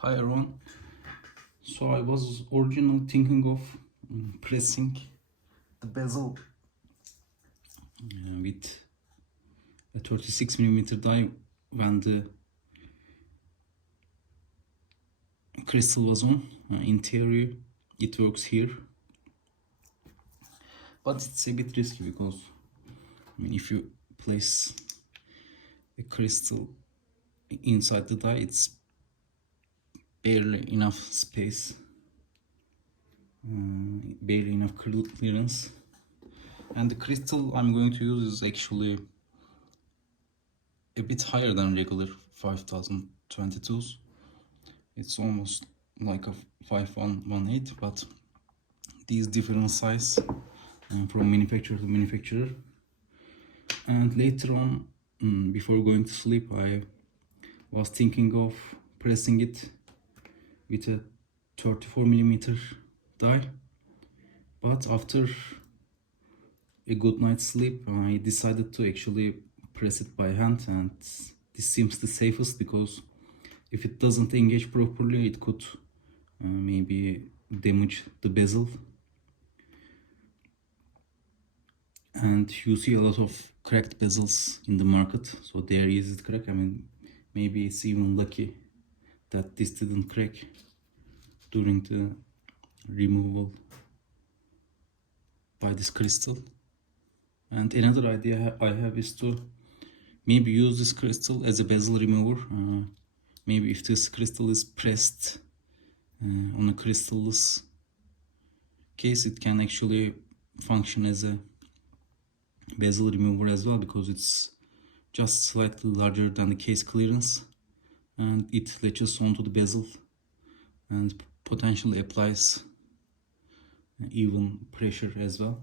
Hi everyone. So I was originally thinking of pressing the bezel with a 36mm die when the crystal was on. In theory it works here, but it's a bit risky because if you place a crystal inside the die, it's barely enough space, barely enough clearance. And the crystal I'm going to use is actually a bit higher than regular 5022s. It's almost like a 5118, but these differ in size from manufacturer to manufacturer. And later on, before going to sleep, I was thinking of pressing it with a 34mm die, but after a good night's sleep I decided to actually press it by hand, and this seems the safest because if it doesn't engage properly it could maybe damage the bezel. And you see a lot of cracked bezels in the market, so they're easy to crack. I mean, maybe it's even lucky that this didn't crack during the removal by this crystal. And another idea I have is to maybe use this crystal as a bezel remover. Maybe if this crystal is pressed on a crystalless case, it can actually function as a bezel remover as well, because it's just slightly larger than the case clearance and it latches onto the bezel and potentially applies even pressure as well.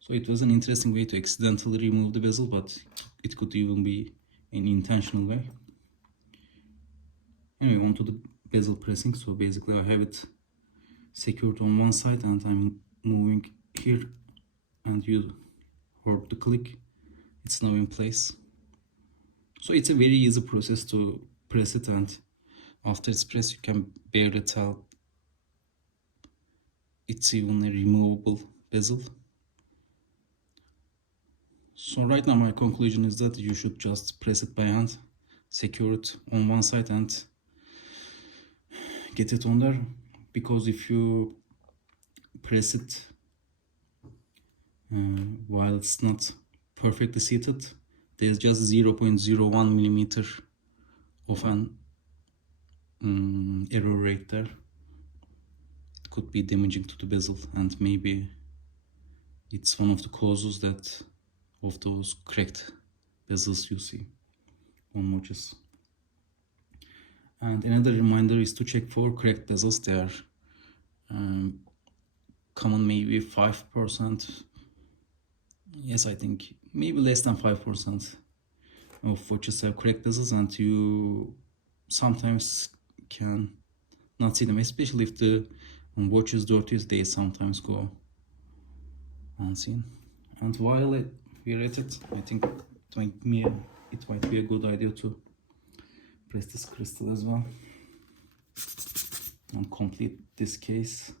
So it was an interesting way to accidentally remove the bezel, but it could even be an intentional way. Anyway, onto the bezel pressing. So basically I have it secured on one side and I'm moving here, and you heard the click. It's now in place. So it's a very easy process to press it, and after it's pressed you can barely tell it's even a removable bezel. So right now my conclusion is that you should just press it by hand, secure it on one side and get it on there, because if you press it while it's not perfectly seated, there's just 0.01 millimeter of an error rate there. It could be damaging to the bezel, and maybe it's one of the causes that of those cracked bezels you see on watches. And another reminder is to check for cracked bezels. They are common, maybe 5%. Yes, I think maybe less than 5% of watches have cracked bezels, and you sometimes can not see them, especially if the watch is dirty. They sometimes go unseen. And while we're at it, I think it might be a good idea to press this crystal as well and complete this case.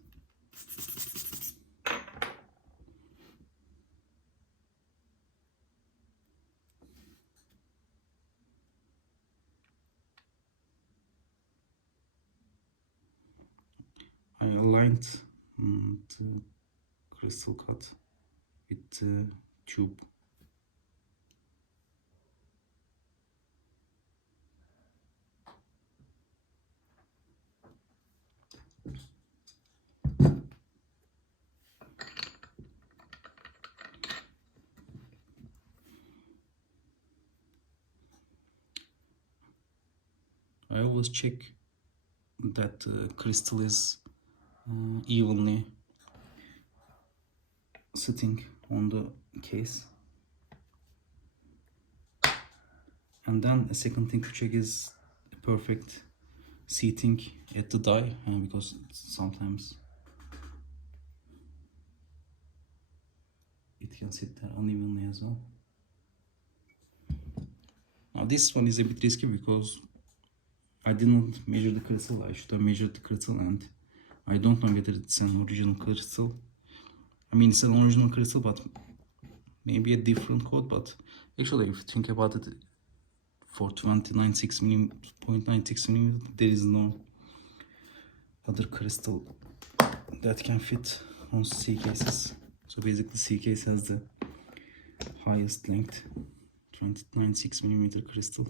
I aligned the crystal cut with the tube. I always check that the crystal is evenly sitting on the case. And then a second thing to check is the perfect seating at the die, because sometimes it can sit there unevenly as well. Now this one is a bit risky because I didn't measure the crystal. I should have measured the crystal, and I don't know whether it's an original crystal. I mean, it's an original crystal, but maybe a different code. But actually, if you think about it, for 0.96 millimeter, there is no other crystal that can fit on C cases. So basically, C case has the highest length, 0.96 millimeter crystal.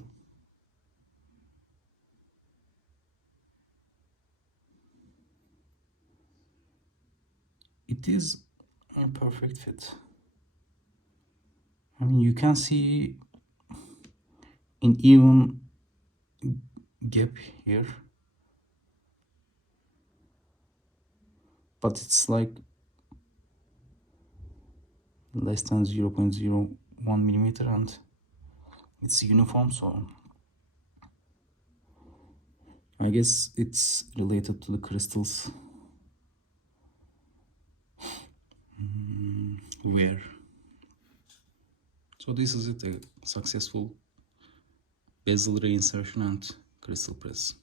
It is a perfect fit. I mean, you can see an even gap here, but it's like less than 0.01 millimeter, and it's uniform, so I guess it's related to the crystals wear. So this is it, a successful bezel reinsertion and crystal press.